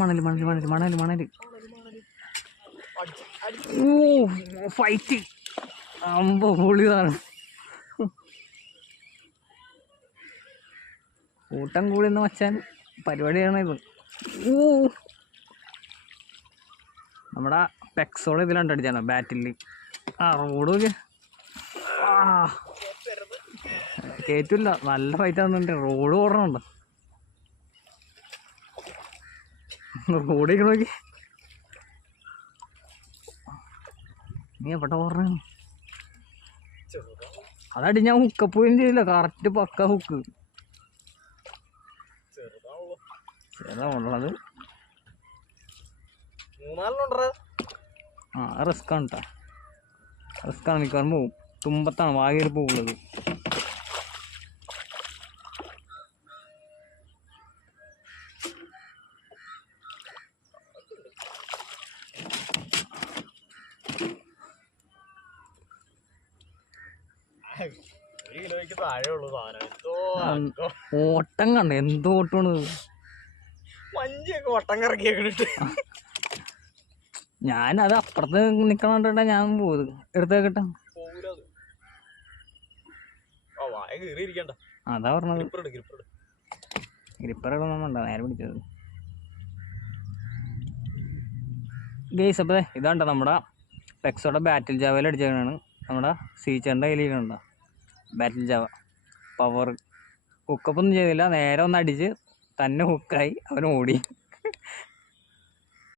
മണല് മണല് മണല് മണല് മണല്. ഓ ഫൈറ്റ് അമ്പ പൊളിതാണ്. കൂട്ടം കൂടി എന്ന് വച്ചാൽ പരിപാടിയാണ് ഇത്. ഓ നമ്മുടെ പെക്സോൾ ഇതിലുണ്ട് അടിച്ചാണ് ബാറ്റിൽ. ആ റോഡ് കേറ്റില്ല, നല്ല ഫൈറ്റ് ആകുന്നുണ്ട്. റോഡ് ഓടണുണ്ട്, റോഡ് നോക്കി. നീ എവിടെ ഓടണ? അതടി ഞാൻ ഹുക്കപ്പോയും ചെയ്തില്ല, കറക്റ്റ് പക്ക ഹുക്ക്. ചെറുതാണുള്ളത്. ആ റിസ്ക്കാണ് കേട്ടോ, റിസ്ക്കാണ്. മിക്കവാറും പോവും. തുമ്പത്താണ് വാകേറി പോകുള്ളത്. ഓട്ടം കണ്ട എന്തോ ഓട്ടമാണ്. ഞാനത് അപ്പുറത്ത് നിക്കണോണ്ടാ ഞാൻ പോയത്. എടുത്തേക്കട്ടെ, അതാ പറഞ്ഞത്. ഗ്രിപ്പർ ഇടണമെന്നുണ്ട നേരെ പിടിച്ചത്. ഗെയ്സ് അപ്പോൾ ഇതാണ്ട നമ്മുടെ പെക്സോടെ ബാറ്റിൽ ജാവയിൽ അടിച്ചതാണ്. നമ്മുടെ സീച്ചറിൻ്റെ കയ്യിലിരിക്കണ്ട ബാറ്റിൽ ജാവ പവർ. ഹുക്കപ്പൊന്നും ചെയ്തില്ല, നേരെ ഒന്ന് അടിച്ച് തന്നെ ഹുക്കായി അവൻ ഓടി.